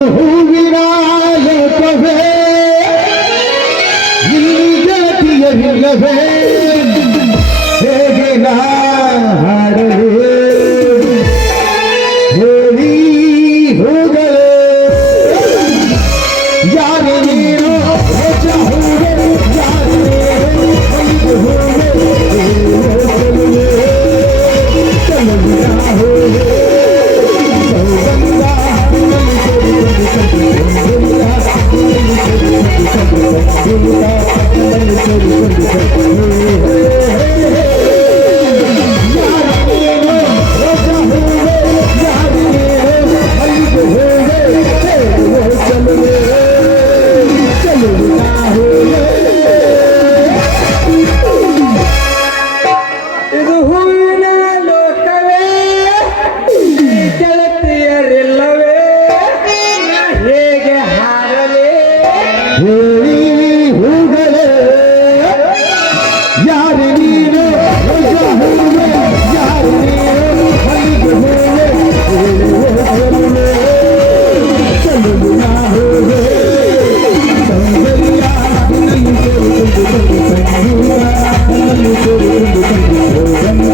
ಹೂವಿನ ಲೋಕವೇ ಇಲ್ಲಿ ಜಾತಿಯರಿಲ್ಲವೇ ಹೇಗೆ ನಾ ಹಾಡಲು ಹೇಳಿ ಹೋಗಲೇ ಯಾರು ನೀನು ಹೊಸ ಹೂವೆ ಯಾರು ನೀನು ಹೂವೆ ಚಲುವಿನ ಹೂವೆ ಇದು ಹೂವಿನ ಲೋಕವೇ ಗೆಳತಿಯರಿಲ್ಲವೇ ಹೇಗೆ ಹಾರಲೇ ಹೇಳಿ ಹೋಗಲೇ ಯಾರು ನೀನು ಹೊಸ ಹೂವೆ ಯಾರು ನೀನು ಮಲ್ಲಿಗೆ ಹೂವೆ ಚಲುವಿನ ಹೂವೆ ಸೌಂದರ್ಯ ನನ್ನಲ್ಲಿ ಸೇರಿಕೊಂಡು ನನ್ನಲ್ಲಿ ಸೇರಿಕೊಂಡು ಗಂಗ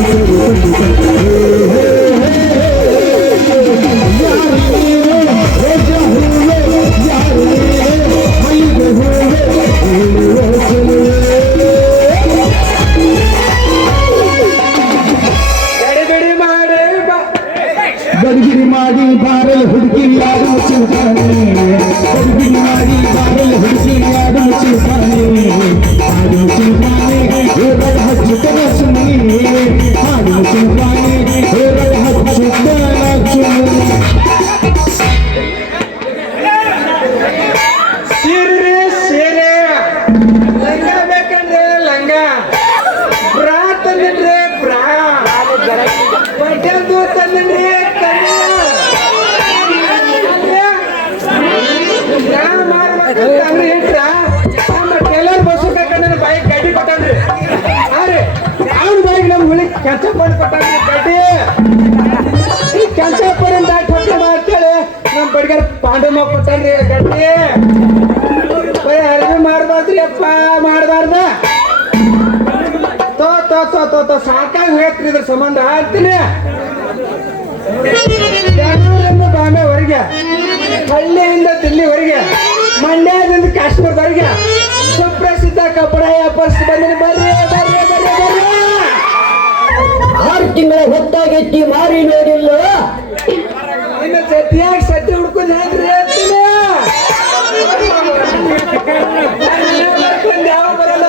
ಹೂವಲ್ಲಿ ಸೇರಿಕೊಂಡು ಯಾರು ನೀನು ಹೊಸ ಹೂವೆ ಯಾರು ನೀನು ಮಲ್ಲಿಗೆ ಹೂವೆ ಚಲುವೆ ಗಡಿಬಿಡಿ ಮಾಡಿ ಗಡಿಬಿಡಿ ಮಾಡಿ ಬಾರಲು ಹುಡುಕಿ ಯಾರು ಚಿಂತಾನೆ ಗಡಿಬಿಡಿ ಮಾಡಿ ಬಾರಲು ಹುಡುಕಿ ಯಾರು ಚಿಂತಾನೆ ಹಾಡು ಚಿಂತಾನೆ ಹೇರಳ ಹಚ್ಚುತ್ತನ ಸುಮ್ಮನೆ ಹಾಡು ಚಿಂತಾನೆ ಹೇರಳ ಹಚ್ಚುತ್ತನ ಸುಮ್ಮನೆ ಸೀರೆ ಸೀರೆ ಲಂಗ ಬೇಕಂದ್ರೆ ಲಂಗ ಬ್ರಾ ತಂದಿದ್ರೆ ಬ್ರಾ ಬಟ್ಟೆದು ತಂದಿದ್ರೆ ನಮ್ಮ ಟೇಲರ್ ಬಸ್ಸು ಕಟ್ಟ ಬೈಕ್ ಗಡ್ಡಿ ಕೊಟ್ಟನ್ರಿ ಅವ್ನ ಬೈಕ್ ನಮ್ ಹುಳಿ ಕೆಲಸ ಮಾಡಿ ಕೊಟ್ಟನ್ರಿ ಗಡ್ಡಿ ಈ ಕೆಲಸ ಪಡಿಂದ ದಾಟಿ ಹೊಟ್ಟೆ ಮಾಡ್ತೇಳಿ ನಮ್ಮ ಬಡಿಗಾರ ಪಾಂಡಮ್ಮ ಕೊಟ್ಟನ್ರಿ ಗಡ್ಡಿ ಅರ್ಬಿ ಮಾಡ್ಬಾರ್ದ್ರಿ ಅಪ್ಪ ಮಾಡ್ಬಾರ್ದ ತೋ ತೋ ತೋ ತೋ ತೋ ಸಾಕಾಗಿ ಹೋಯ್ತ್ರಿ ಇದ್ರ ಸಂಬಂಧ ಅಂತೀನಿ ಬೆಂಗಳೂರಿಂದ ಬಾಂಬೆವರೆಗೆ ಹಳ್ಳಿಯಿಂದ ದಿಲ್ಲಿವರೆಗೆ ಮಂಡ್ಯದಿಂದ ಕಾಶ್ಮೀರದವರೆಗೆ ಸುಪ್ರಸಿದ್ಧ ಕಪಡ ವ್ಯಾಪಾರಸ್ಥರು ಬಂದಿನಿ ಬರ್ರಿ ಬರ್ರಿ ಬರ್ರಿ ಬರ್ರಿ 6 ತಿಂಗಳ ಹೊತ್ತಾಗೆತ್ತಿ ಮಾರಿ ನೋಡಿಲ್ಲ ಇನ್ನು ಸದ್ಯಾಗಿ ಸದ್ಯ ಹುಡ್ಕೊಂಡು ಹೆಂಗ್ರಿ ಹೇಳ್ತೀನಿ ಯಾವ ಬರಲ್ಲ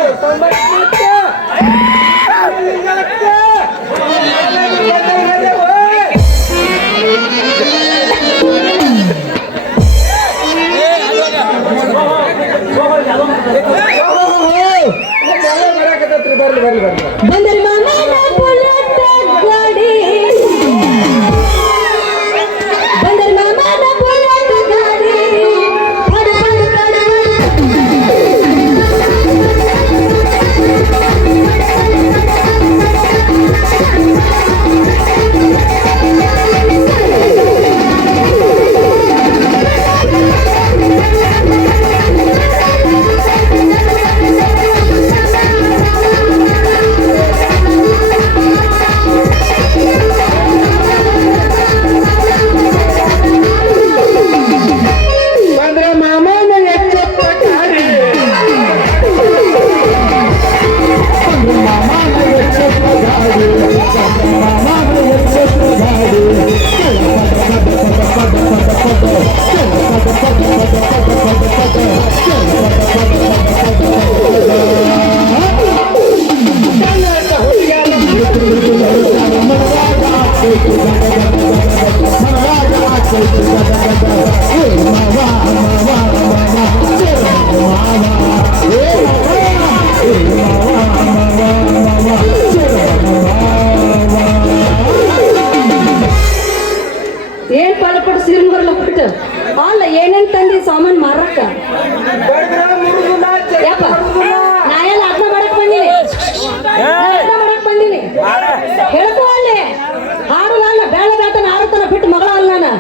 90 ಬರ್ಲಿ ಬರ್ಲಿ ಬರ್ಲಿ ಬಂದರ್ ಮಾಮನ ಬುಲೆಟ್ ಗಾಡಿ ಬಂದರ್ ಮಾಮನ ಬುಲೆಟ್ ಗಾಡಿ ಪಡ ಪಡ ಬಂದ್ರೆ ಮಾಮನ ಎಚ್ಚಪ್ಪ ಗಾಡಿ ಏನ್ ಪಾಲಪಟ್ಟು ಸೀರೆ ಬರ್ಲ ಬಿಟ್ಟು ಅಲ್ಲ ಏನೇನ್ ತಂದಿ ಸಾಮಾನ್ ಮಾರಕ್ಕ ಬಡ್ದ್ರ ಮುರುಗುಲ ಯಪ್ಪ ನಾ ಎಲ್ಲ ಅರ್ಥ ಮಾಡಕ್ ಬಂದೀನಿ ಅರ್ಥ ಮಾಡಕ್ ಬಂದೀನಿ ಹೇಳ್ಕೊ ಅಲ್ಲಿ ಹಾಡು ಅಲ್ಲ ಬೇಳೆ ದಾತನ ಆರುತನ ಬಿಟ್ಟು ಮಗಳ ಅಲ್ಲ ನಾನು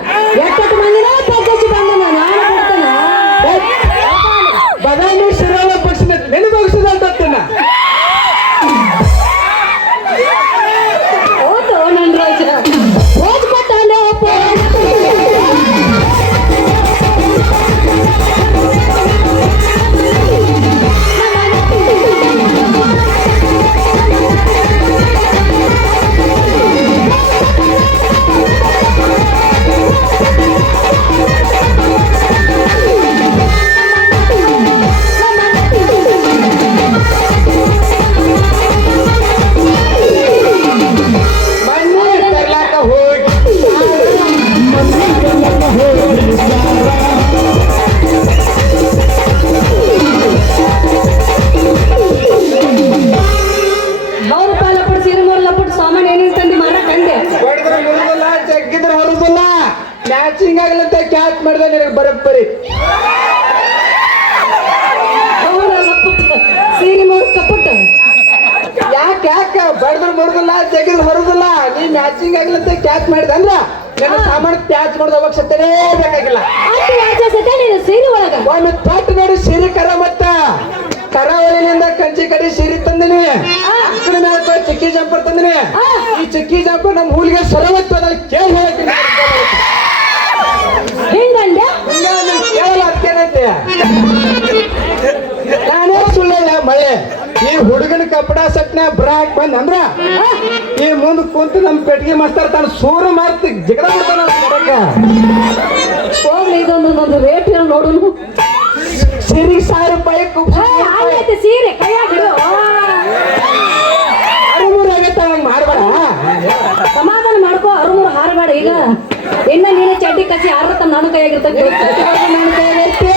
ಎಷ್ಟೊತ್ತು ಮಂದಿನ ಮ್ಯಾಚಿಂಗ್ ಆಗ್ಲಂತ ಕ್ಯಾಚ್ ಮಾಡಿದ ನಿನಗೆ ಬರಬ್ಬರಿ ಸೀರೆ ನೋಡಿ ಕಪಟ ಯಾಕ ಬಡ್ದ್ರು ಬಡ್ದಿಲ್ಲ ತೆಗೆದು ಹೊರದಿಲ್ಲ ನೀ ಮ್ಯಾಚಿಂಗ್ ಆಗ್ಲಂತ ಕ್ಯಾಚ್ ಮಾಡಿದ ಅಂದ್ರ ನನ್ನ ಸಾಮಾನು ಕ್ಯಾಚ್ ಮಾಡೋದು ಅವಶ್ಯಕತೆ ಬೇಕಾಗಿಲ್ಲ ನೀನು ಸೀರೆ ಒಳಗ ಒಮ್ಮೆ ತೊಟ್ಟು ನೋಡಿ ಸೀರೆ ಕರ ಮತ್ತ ಕರಾವಳಿನಿಂದ ಕಂಚಿ ಕಡೆ ಸೀರೆ ತಂದಿನಿ ಅಕ್ಕನ ಮೇಲೆ ಚಿಕ್ಕಿ ಜಂಪರ್ ತಂದಿನಿ ಈ ಚಿಕ್ಕಿ ಜಂಪರ್ ನಮ್ಮ ಹೂಲಿಗೆ ಸರವತ್ತು ಅದ ಕೇಳಿ ಹೇಳ್ತೀನಿ ಹೆಂಗಂದೆ ಕೇಳಲ್ಲ ಅತ್ತೇನಂತೆ ನಾನೇ ಸುಳ್ಳಿಲ್ಲ ಮಳೆ ಈ ಹುಡುಗನ ಕಪಡ ಸಟ್ನ ಬ್ರಾಕ್ ಬಂದ್ ಅಂದ್ರ ಈ ಮುಂದ್ ಕುಂತು ನಮ್ ಪೆಟ್ಟಿಗೆ ಮಾಸ್ತರ ತಾನು ಸೂರು ಮಾರ್ತಿ ಜಗಳ ಮಾಡ್ತಾನ ಹೋಗ್ಲಿ ಇದೊಂದು ರೇಟ್ ಹೇಳಿ ನೋಡುನು ಸಿರಿ 1000 ರೂಪಾಯಿ ಆಗೈತೆ ಸೀರೆ ಕೈಯಾಗ ಅರುಮೂರು ಆಗತ್ತ ಹಂಗ ಮಾಡ್ಬೇಡ ಸಮಾಧಾನ ಮಾಡ್ಕೋ ಅರುಮೂರು ಹಾರಬೇಡ ಈಗ ಇನ್ನ ನೀನೇ ಚಡ್ಡಿ ಕಚ್ಚಿ ಹಾರತ್ತ ನಾನು ಕೈಯಾಗಿರ್ತದೆ ನನ್ನ ಕೈಯಾಗೈತೆ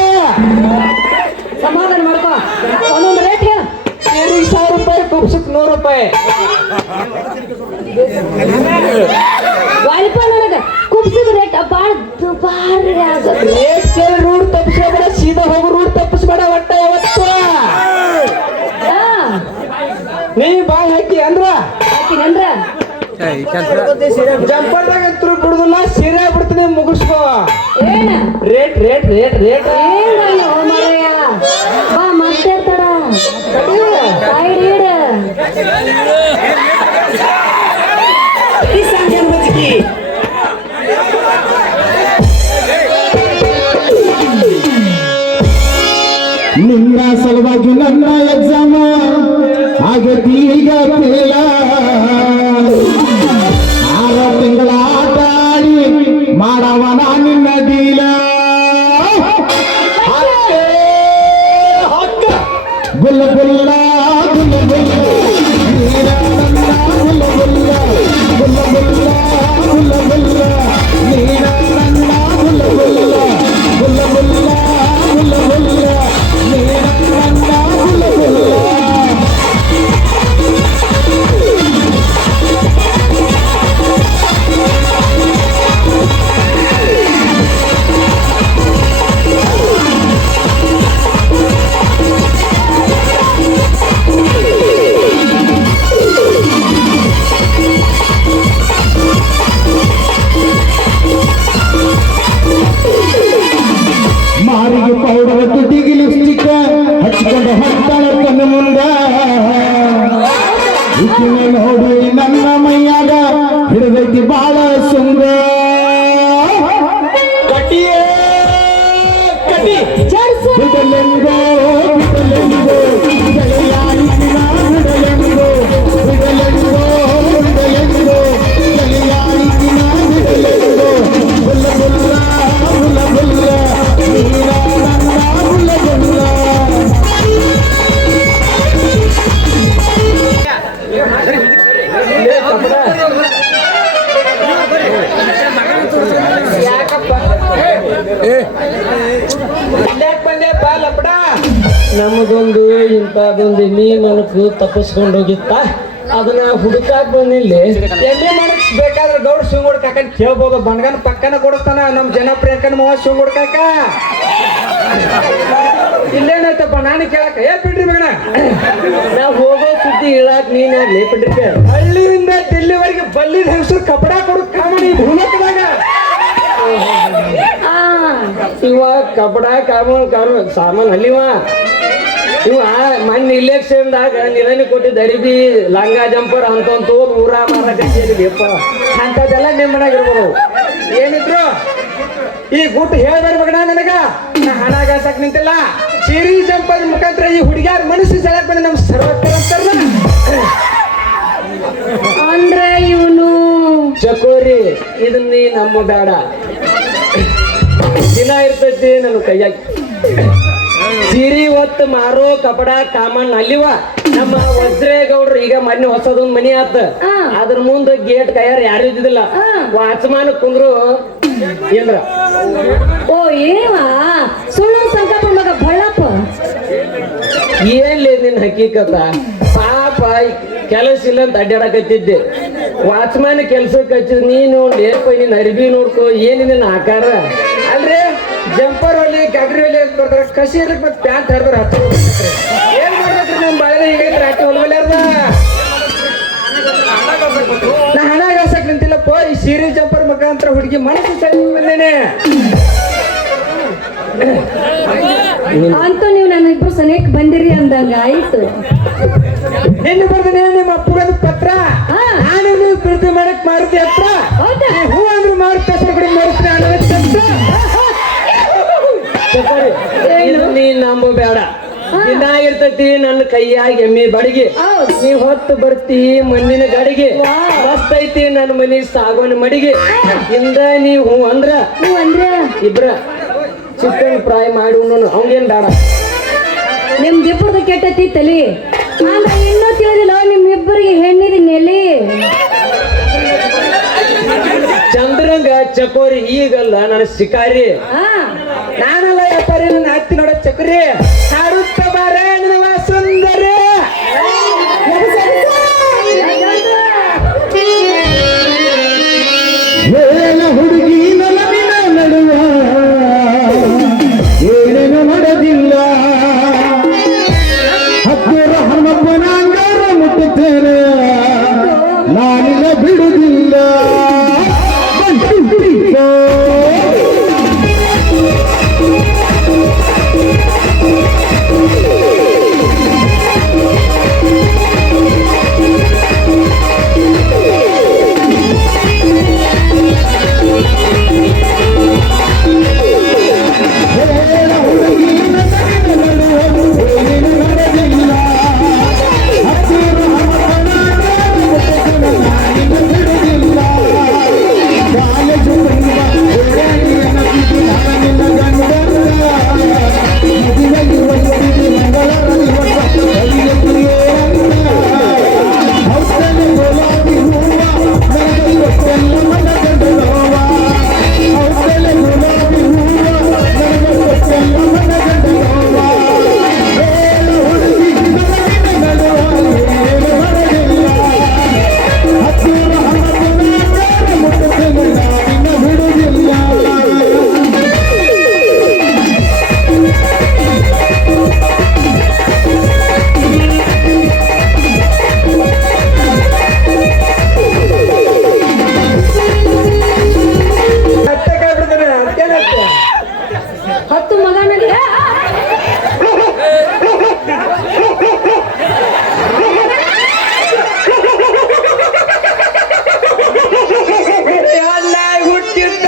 ಸಮಾಧಾನ ಮಾಡ್ಕೋ ಒಂದೊಂದು ರೇಟ್ ಹೇಳ ಸಿರಿ 1000 ರೂಪಾಯಿ ಕುಪ್ಸಕ್ 100 ರೂಪಾಯಿ ವಾಲಿಪ ನನಗ ಕುಬ್ಸಿದ ರೇಟ್ ಬಾಳ ದುಬಾರಿ ಆಗತ್ತೆ ರೇಟ್ ಕೇಳಿ ರೂಢ ತಪ್ಪಿಸ್ಬೇಡ ಸೀದಾ ಹೋಗಿ ರೂಢ ತಪ್ಪಿಸ್ಬೇಡ ಒಟ್ಟ ಯಾವತ್ತು ನೀ ಬಾಯ್ ಹಾಕಿ ಅಂದ್ರ ಹಾಕಿನಂದ್ರ ಜಂಪರ್ದಾಗಂತೂ ಬಿಡುದಿಲ್ಲ ಸೀರೆ ಬಿಡ್ತೀನಿ ಮುಗಿಸ್ಕೋ ಏನ ರೇಟ್ ರೇಟ್ ರೇಟ್ ರೇಟ್ ಏನಯ್ಯೋ ಮಾರಯ್ಯ ಬಾ ಮತ್ತೆ ತಡ ಸೈಡ್ ಇಡ ನಿನ್ನ ಸಲುವಾಗಿ ನನ್ನ ಎಕ್ಸಾಮ ಆಗತಿ ಈಗ ಫೇಲ 6 ತಿಂಗಳ ಆಟ ಆಡಿ ಮಾಡವನ ನಿನ್ನ ಡೀಲ ಬುಲ್ಲ ಬುಲ್ಲ ಬುಲ್ಲ ಬುಲ್ಲ ನೀನ ನನ್ನ ಬುಲ್ಲ ಬುಲ್ಲ ಬುಲ್ಲ ಬುಲ್ಲ ಬುಲ್ಲ ಬುಲ್ಲ ನೀನ ನನ್ನ ಬುಲ್ಲ ಬುಲ್ಲ ಬುಲ್ಲ ಬುಲ್ಲ ಬುಲ್ಲ ಬುಲ್ಲ ನೀನ ನನ್ನ ಬುಲ್ಲ ಬುಲ್ಲ ಮಾರಿಗೆ ಪೌಡರ್ ತುಟಿಗೆ ಲಿಪ್ಸ್ಟಿಕ್ ಹಚ್ಚಿಕೊಂಡು ಹೊತ್ತಾಳ ಕಣ್ಣ ಮುಂದ ಈಕಿನ ನೋಡಿ ನನ್ನ ಮೈಯಾಗ ಹಿಡಿದೈತಿ ಬಾಳ ಸುಂದ ಕಟಿಯೇ ಕಟಿ ಬಿಡಲೆಂಗೋ ಬಿಡಲೆಂಗೋ ಗೆಳೆಯಾಳಿನ ಬಿಡಲೆಂಗೋ ಬಿಡಲೆಂಗೋ ಬಿಡಲೆಂಗೋ ಗೆಳೆಯಾಳಿನ ಬಿಡಲೆಂಗೋ ಬುಲ್ಲ ಬುಲ್ಲ ಬುಲ್ಲ ಬುಲ್ಲ ನೀನ ನನ್ನ ಬುಲ್ಲ ಬುಲ್ಲ ಬಂದೆಪ್ಪ ಲಪಡ ನಮ್ಮದೊಂದು ಇಂಥದೊಂದು ಮೀನು ತಪ್ಪಿಸ್ಕೊಂಡು ಹೋಗಿತ್ತ ಅದನ್ನ ಹುಡುಕಾಕ್ ಬಂದಿಲ್ಲ ಎಣ್ಣೆ ಮಾಡಕ್ ಬೇಕಾದ್ರೆ ಗೌಡ ಶಿವಗೋಡ್ ಕಾಕನ್ ಕೇಳ್ಬೋದು ಬಣ್ಗನ ಪಕ್ಕನ ಕೊಡಿಸ್ತಾನ ನಮ್ ಜನಪ್ರಿಯಕನ ಮವ ಶಿವಗೋಡ್ ಕಾಕ ಇಲ್ಲೇನಾಯ್ತಪ್ಪ ನಾನು ಕೇಳಕ ಬಿಡ್ರಿ ಬೇಡ ನಾವು ಹೋಗೋ ಸುದ್ದಿ ಹೇಳಾಕ್ ನೀನ್ ಯಾರ್ಲಿ ಬಿಡ್ರಿಕೆ ಹಳ್ಳಿಯಿಂದ ದಿಲ್ಲಿವರೆಗೆ ಬಲ್ಲಿದ ಹೆಂಗಸರು ಕಪಡ ಕೊಡು ಕಾಮಣಿ ಭೂಲೋಕದಾಗ ಇವ ಕಪಡ ಕಾಮನ್ ಸಾಮಾನ್ ಅಲ್ಲಿವ ಇವ ಮೊನ್ನೆ ಇಲೆಕ್ಷನ್ದಾಗ ನಿಧನಿ ಕೊಟ್ಟಿದ್ದ ಅರಿಬಿ ಲಂಗ ಜಂಪರ್ ಅಂತ ಊರ ಮಾರಕಪ್ಪ ಅಂತದೆಲ್ಲ ನಿಮ್ಮನಾಗಿರ್ಬೋದು ಏನಿದ್ರು ಈ ಗುಟ್ಟು ಹೇಳ್ಬೇಡ ಮಗನ ನನಗ ನಾ ಹಣ ಗಾಸಕ್ ನಿಂತಿಲ್ಲ ಸಿರಿ ಜಂಪರ್ ಮುಖಾಂತರ ಈ ಹುಡುಗಿಯಾರ ಮನಸ್ಸು ಸೆಳಕ್ ಬಂದ ನಮ್ ಸರ್ವತ್ರ ಅಂತಾರಲ್ಲ ಅಂದ್ರೆ ಇವನು ಚಕೋರಿ ಇದನ್ನ ನೀ ನಮ್ಮ ಬೇಡ ದಿನ ಇರ್ತೈತಿ ನನ್ನ ಕೈಯಾಗಿ ಸಿರಿ ಹೊತ್ತು ಮಾರೋ ಕಪಡ ಕಾಮನ್ ಅಲ್ಲಿವ ನಮ್ಮ ವಜ್ರೇಗೌಡ್ರು ಈಗ ಮೊನ್ನೆ ಹೊಸದೊಂದ್ ಮನಿ ಆತ ಅದ್ರ ಮುಂದ ಗೇಟ್ ಕೈಯಾರ ಯಾರು ಇದ್ದಿದ್ದಿಲ್ಲ ವಾಚ್ಮಾನ ಕುಂದ್ರು ಏನ್ರ ಓ ಏವ ಸುಳ್ಳು ಸಂಕಲ್ಪ ಮಗ ಬಳ್ಳಪ್ಪ ಏನ್ಲಿ ನಿನ್ ಹಕೀಕತ ಪಾಪ ಕೆಲಸ ಇಲ್ಲ ಅಂತ ಅಡ್ಡಾಡಕತ್ತಿದ್ದೆ ವಾಚ್ಮ್ಯಾನ್ ಕೆಲ್ಸಕ್ಕೆ ಹಚ್ಚಿದ್ ನೀನು ಏಪ ನೀನ್ ಅರಿಬಿ ನೋಡ್ಕೋ ಏನಿನ ಆಕಾರ ಅಲ್ರಿ ಜಂಪರ್ ಹೊಲಿ ಗಗ್ರಿ ಹೊಲಿ ಅಂತ ಬರ್ತಾರ ಕಸಿ ಇರ್ಲಿಕ್ ಮತ್ತೆ ಪ್ಯಾಂಟ್ ಹರಿದ್ರೆ ಹತ್ತು ಏನ್ ಮಾಡ್ಬೇಕ್ರಿ ನಮ್ ಬಾಳೆ ಹೀಗೈತ್ರಿ ಹಟ್ಟಿ ಹೊಲ್ವಲ್ಯಾರ್ದ ನಾ ಹಣ ಗಾಸಕ್ ನಿಂತಿಲ್ಲಪ್ಪ ಈ ಸೀರೆ ಜಂಪರ್ ಮುಖಾಂತರ ಹುಡುಗಿ ಮನಸ್ಸು ಸರಿ ಬಂದೇನೆ ಅಂತೂ ನೀವು ನನ್ನ ಇಬ್ರು ಸನೇಕ್ ಬಂದಿರಿ ಅಂದಂಗ ಆಯ್ತು. ನಿನ್ನೆ ಬರ್ದೇನೆ ನಿಮ್ಮ ಅಪ್ಪಗದ ಪತ್ರ ಹಾ. ನಾನು ನೀವು ಪ್ರೀತಿ ಮಾಡಕ್ ಮಾರುತಿ ಹತ್ರ ಹೌದಾ? ಹೂ ಅಂದ್ರೆ ಮಾರುತಿ ಹೆಸರು ಕಡೆ ಮಾರುತಿ ಅನ್ನೋದು ಇದು ನೀನ್ ನಂಬಬೇಡ ದಿನ ಇರ್ತತಿ ನನ್ನ ಕೈಯಾಗ ಎಮ್ಮೆ ಬಡಿಗೆ ಹೌದು. ನೀ ಹೊತ್ತು ಬರ್ತಿ ಮಣ್ಣಿನ ಗಡಿಗೆ ಮಸ್ತ್ ಐತಿ ನನ್ನ ಮನಿ ಸಾಗೋನ ಮಡಿಗೆ ಇಂದ ನೀ ಹೂ ಅಂದ್ರ ನೀವು ಅಂದ್ರೆ ಇಬ್ರ ಚಿಕನ್ ಫ್ರೈ ಮಾಡಿ ಉಣ್ಣೋನು ಅವಂಗೇನ್ ಬೇಡ ನಿಮ್ದಿಬ್ಬರದು ಕೆಟ್ಟತಿ ತಲಿ. ಆದ್ರೆ ಇನ್ನೂ ತಿಳಿದಿಲ್ಲ ನಿಮ್ಮಿಬ್ಬರಿಗೆ ಹೆಣ್ಣಿದ ನೆಲೆ. ಚಂದ್ರಂಗ ಚಕೋರಿ ಈಗಲ್ಲ ನನ್ನ ಶಿಕಾರಿ ಹಾ ನಾನಲ್ಲ ವ್ಯಾಪಾರಿ ನನ್ನ ಹತ್ತಿ ನೋಡೋ ಚಕ್ರಿ ಹಾಡುತ್ತ ಬಾರೆ ನಿನವ ಸುಂದರಿ ಏನ ಹುಡುಗಿ ನಲವಿನ ನಡುವ ಏನೇನು ನಡೆದಿಲ್ಲ ಹತ್ತಿರ ಹನುಮಪ್ಪನ ಅಂಗಾರ ಮುಟ್ಟುತ್ತೇನೆ ನಾನಿನ ಬಿಡುವುದಿಲ್ಲ ಹತ್ತು ಮಗ ನನಗೆ ಹುಟ್ಟಿದ್ದ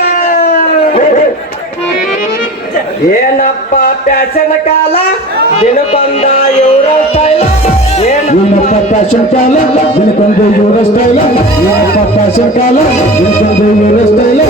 ಏನಪ್ಪ ಪ್ಯಾಸನ ಕಾಲ ದಿನಕ್ಕೊಂದ ಇವರ ಸ್ಟೈಲ ಏನಪ್ಪ ಫ್ಯಾಷನ್ ಕಾಲ ದಿನಕ್ಕೊಂದು ಇವರ ಸ್ಟೈಲ ಏನಪ್ಪ ಫ್ಯಾಷನ್ ಕಾಲ ದಿನಕ್ಕೊಂದು ಇವರ ಸ್ಟೈಲ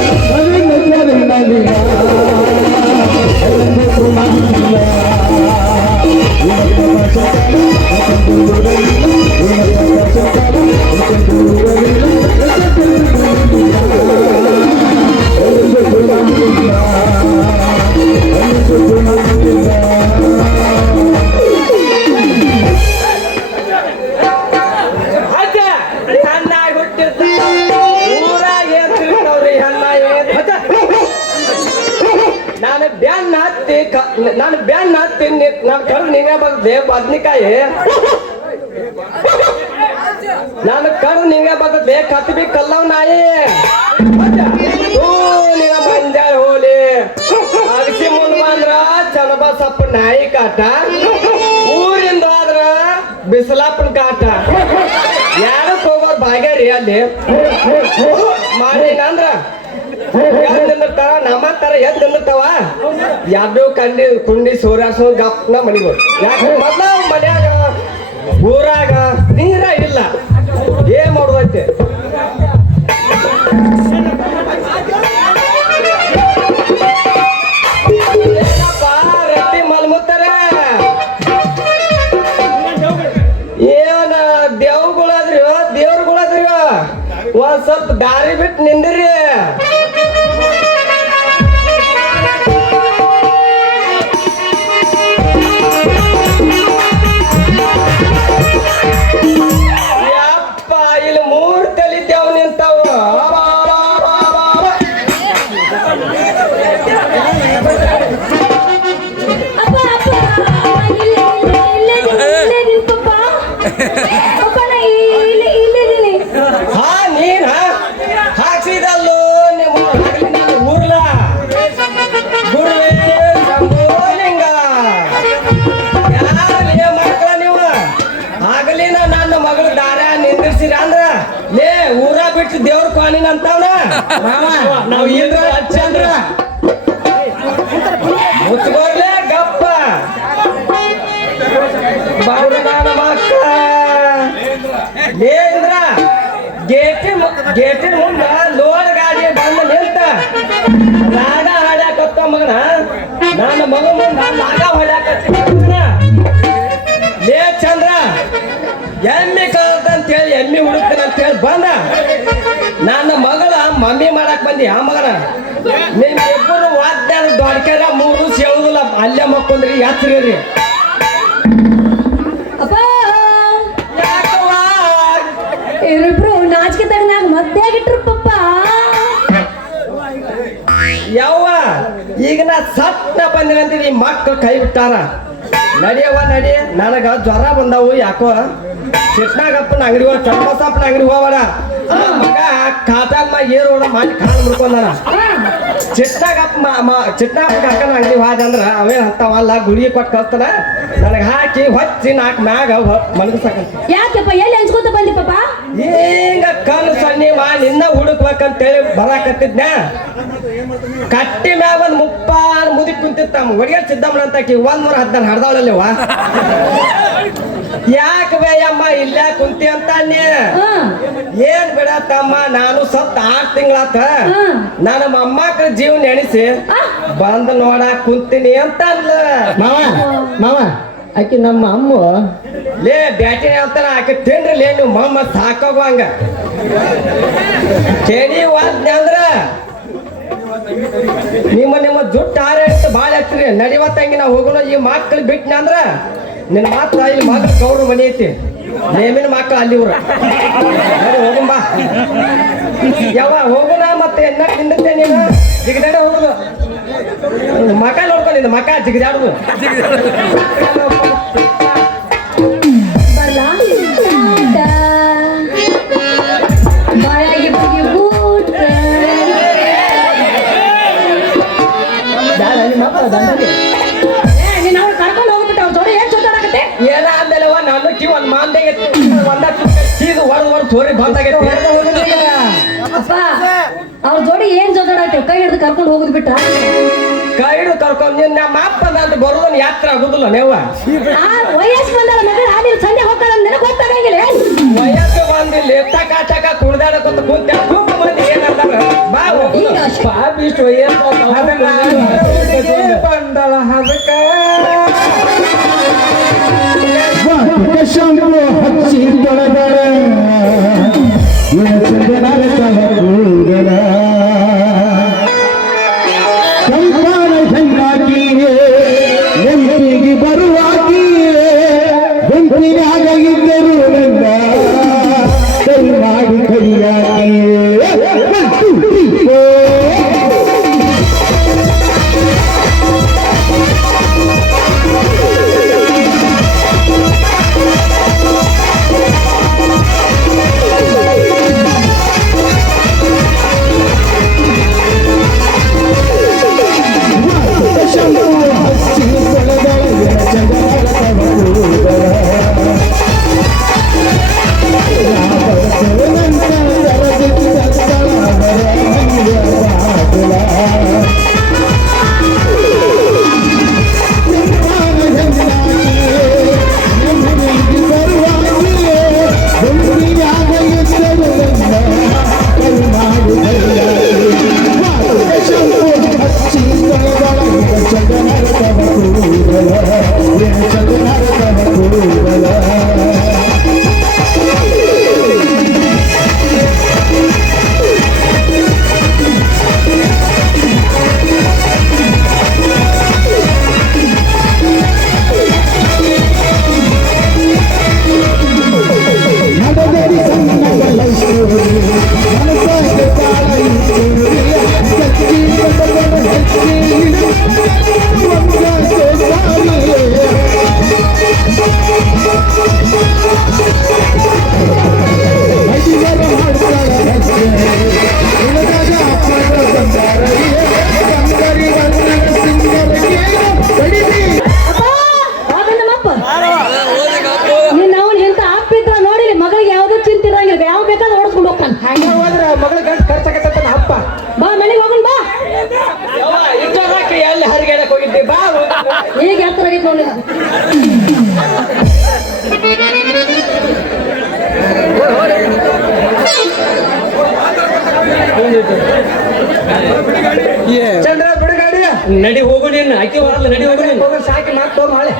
ಅಜ್ಜ ಹಣ್ಣಾಗಿ ಹುಟ್ಟಿದ್ದ ಊರಾಗ ಏನ್ ತಿಳ್ತಾವ್ರಿ ಹಣ್ಣ ನಾನು ಬ್ಯಾನ್ ಹತ್ತಿ ನಾನು ಕರ್ದು ನೀವೇ ಬಗ್ದೆ ಬದ್ನಿಕಾಯಿ ನಾನು ಕರ್ದು ನೀವೇ ಬಗ್ದೆ ಕತ್ಬಿ ಕಲ್ಲವ್ ನಾಯಿ ನಿನ ಮಂಜಾಳ ಹೋಲಿ ಅಗಸಿ ಮುಂದ್ ಬಂದ್ರ ಚನ್ನಬಸಪ್ಪ ನಾಯಿ ಕಾಟ ಊರಿಂದ ಆದ್ರ ಬಿಸಿಲಪ್ಪನ ಕಾಟ ಯಾರಕ್ ಹೋಗೋರ್ ಭಾಗ್ಯಾರಿ ಅಲ್ಲಿ ಮಾಡಿನಂದ್ರ ನಿಂದಿರ್ತಾವ ನಮ್ಮ ತರ ಎದ್ ನಿಂದಿರ್ತಾವ ಯಾವ್ದು ಕುಂಡಿ ಸೂರ್ಯಾಸ ಗಪ್ನ ಮನಿಗಳು ಯಾಕೆ ಮೊದ್ಲ ಮನ್ಯಾಗ ಊರಾಗ ನೀರ ಇಲ್ಲ ಏನ್ ಮಾಡುದೈತೆ ರಟ್ಟಿ ಮಲ್ಮುತ್ತಾರೆ ಏನ ದೇವ್ರುಗಳಾದ್ರಿ ಒಂದ್ ಸ್ವಲ್ಪ ದಾರಿ ಬಿಟ್ಟು ನಿಂದ್ರಿ ಯಪ್ಪ ಇಲ್ಲಿ ಮೂರ್ತಿ ಅಂತವನ ನಾವು ಇಂದ್ರ ಚಂದ್ರ ಮುಚ್ಕೋರ್ಲೆ ಗಪ್ಪ ಬಾರುದಾನ ಮಕ್ಕ ಲೇಂದ್ರ ಗೇಟಿನ ಮುಂದ ಲೋಡ್ ಗಾಡಿ ಬಂದು ನಿಂತ ರಾಗ ಹಾಡ್ಯಾಕತ್ತ ಮಗನ ನನ್ನ ಮಗ ಮುಂದ ರಾಗ ಹೊಡ್ಯಾಕತ್ತ ಲೇ ಚಂದ್ರ ಎಮ್ಮಿ ಕಳ್ತಂತೇಳಿ ಎಮ್ಮಿ ಹುಡುಕ್ತಂತೇಳಿ ಬಂದ ನನ್ನ ಮಗಳ ಮಮ್ಮಿ ಮಾಡಕ್ ಬಂದಿ ಆ ಮಗನ ನಿಮ್ ಇಬ್ಬರು ವಾದ್ಯ ದೊಡ್ಕ್ಯಾರ 3 ದಿವಸ ಹೇಳುದಿಲ್ಲ ಅಲ್ಲೇ ಮಕ್ಕೊಂದ್ರಿ ಯಾತ್ರಿ ರೀ ಅಪ್ಪ ಯಾಕವ್ವ ಇವ್ರಿಬ್ರು ನಾಚಿಕೆ ತಗನಾಗ ಮದ್ದೆ ಆಗಿಟ್ರು ಪಪ್ಪ. ಯವ್ವ ಈಗ ನಾ ಸಟ್ನ ಬಂದಿನಂತೀನಿ ಮಕ್ಕಳು ಕೈ ಬಿಟ್ಟಾರ ನಡಿಯವ್ವ ನಡಿ ನನಗ ಜ್ವರ ಬಂದವು ಯಾಕೋ ಚಿಟ್ನಾಗಪ್ಪನ ಅಂಗಡಿ ಹೋಗ ಚಂಪಸಪ್ಪನ ಅಂಗಡಿ ಹೋಗಬೇಡ ಮಗ ಕಾಟಾಗ ಏರು ಓಡ ಮಾಡಿ ಕಾಲು ಮುಡ್ಕೊಂಡಾನ ಚಿಟ್ನಾಗ ಕಾಕನ ಅಂಗಡಿ ಹೋದ ಅಂದ್ರ ಅವೇನ್ ಅಂತವಲ್ಲ ಗುಳಿಗೆ ಕೊಟ್ಟು ಕಳ್ತಾನ ನನಗೆ ಹಾಕಿ ಹೊಚ್ಚಿ 4 ಮ್ಯಾಗ ಮಲಗಿಸಕಂತ ಯಾಕೆಪ್ಪ ಎಲ್ಲಿ ಹಂಚ್ಕೋತ ಬಂದಿ ಪಪ್ಪ? ಈಗ ಕಣ್ಣು ಸಣ್ಣಿವ ನಿನ್ನ ಹುಡುಕ್ಬೇಕಂತೇಳಿ ಬರಾಕತ್ತಿದ್ನ ಕಟ್ಟಿ ಮ್ಯಾಗ ಒಂದ್ ಮುಪ್ಪಾನ್ ಮುದಿ ಕುಂತಿತ್ತ ಒಡಿಗೆ ಸಿದ್ದಮ್ಮನ ಅಂತ 116 ಹಡ್ದಾಳಲ್ಲವ ಯಾಕ ಬೇಯಮ್ಮ ಇಲ್ಲ ಕುಂತಿ ಅಂತ ಏನ್ ಬಿಡತ್ತಮ್ಮ ನಾನು ಸತ್ 6 ತಿಂಗಳಾತ ನನ್ನ ಮೊಮ್ಮಕ್ಕಳ ಜೀವ ನೆನೆಸಿ ಬಂದ್ ನೋಡಾಕ್ ಕುಂತೀನಿ ಅಂತ ಅಲ್ಲ ಮಾವ ಆಕಿ ನಮ್ಮ ಅಮ್ಮ ಲೇ ಬ್ಯಾಟಿ ಅಂತಾನ ಆಕೆ ತಿನ್ರಿ ಲೇ ನೀವು ಮಮ್ಮ ಸಾಕೋಗುವಂಗ ಕೇಳಿ ವಾದ್ಯ ಅಂದ್ರ ನಿಮ್ಮ ಜುಟ್ಟು ಹಾರೇಷ್ಟು ಭಾಳ ಹಚ್ಚಿರಿ ನಡಿವತ್ತಂಗಿ ನಾವು ಹೋಗೋಣ ಈ ಮಕ್ಕಳು ಬಿಟ್ನ ಅಂದ್ರ ನಿನ್ನ ಮಾತ್ರ ಇಲ್ಲಿ ಮಗ ಗೌಡ್ರ ಮನೆ ಐತಿ ನೇಮಿನ ಮಕ್ಕಳು ಅಲ್ಲಿ ಇವ್ರ ಹೋಗುಂಬಾ ಯಾವ ಹೋಗೋಣ ಮತ್ತೆ ಎನ್ನ ತಿಂದಿದ್ದೆ ನೀನು ಜಿಗದಾಡ ಹೋಗುದು ಮಕ ನೋಡ್ಕೊಂಡಿದ್ದ ಮಕ ಜಿಗದಾಡುದು ಬರ್ಲಾ ಬಾಯಾಗಿ ಬುಗಿ ಬೂಟ ನೀನ್ ಅವ್ರು ಕರ್ಕೊಂಡು ಹೋಗ್ಬಿಟ್ಟು ಅವ್ರ ಜೋಡಿ ಏನ್ ಚೋಟಾಡಕತ್ತೆ? ಏನ ಅಂದಲ್ಲವ ನಾನು ಕಿ ಒಂದ್ ಮಾಂದಾಗೆ ಚೀದು ಹೊಡೆದು ಸೋರಿ ಬಂದಾಗೈತಿ ಅಪ್ಪ ಅವ್ರ ಜೋಡಿ ಏನ್ ಜೋತಾಡತ್ತೆ? ಕೈ ಹಿಡಿದು ಕರ್ಕೊಂಡು ಹೋಗುದ್ ಬಿಟ್ಟ ಕೈ ಹಿಡಿದು ಕರ್ಕೊಂಡು ನಿನ್ನ ನಮ್ಮ ಅಪ್ಪ ಅಂತ ಬರೋದನ್ನ ಯಾತ್ರೆ ಆಗುದಿಲ್ಲ ನೀವ ವಯಸ್ಸು ಬಂದಲ್ಲ ಮಗಳು ಹಾದಿಲ್ ಸಂಜೆ ಹೋಗ್ತಾಳ ನಿನಗೆ ಗೊತ್ತಾಗಂಗಿಲ್ಲ ವಯಸ್ಸು ಬಂದಿಲ್ಲ ಎತ್ತ ಕಾಚಾಕ ಕುಡ್ದಾಡಕೊಂತ ಕುಂತ ತುಂಬ ಮಂದಿ ಏನಂತಾರ ಬಾ ಇಷ್ಟು ಬಂದಳ ಅದಕ್ಕ ಶಂಭು ಹಚ್ಚಿ ತೊಳೆದರ ಸಂಪಾನ ಸಂಗಾಕಿಯೇ ನೆಂಪಿಗೆ ಬರುವಾಗಿಯೇ ಬೆಂಕಿನಾಗ ಇದ್ದರು ನನ್ನ ಕೈ ಮಾಡಿ ಕೈಯಾಗಿಯೇ ಮಗಳಿಗೆ ಯಾವ್ದು ಚಿಂತಿರಂಗಿಲ್ಲ ಯಾವ ಬೇಕಾದ್ರೆ ಓಡಿಸ್ಕೊಂಡು ಹೋಗ್ತಾನೆ. ಹಂಗ ಹೋದ್ರ ಮಗಳ ಗಂಟು ಬಾಪ್ಪ ಬಾ ಮನೆಗೆ ಹೋಗೋಣ ಬಾ ಇಷ್ಟೊಂದಕ್ಕೆ ಎಲ್ಲಿ ಹರಿಗೆಡಕ್ ಹೋಗಿದ್ದೆ ಬಾ ಈಗ ಹತ್ರ ಆಗೈತೆ ನೋಡಿ ಚಂದ್ರ ಬಿಡುಗಾಡಿ ನಡಿ ಹೋಗು ನೀನು ಆಕಿ ಬರಲ್ಲ ನಡಿ ಹೋಗು ನೀನು ಸಾಕಿ ಮಾತು ಮಳೆ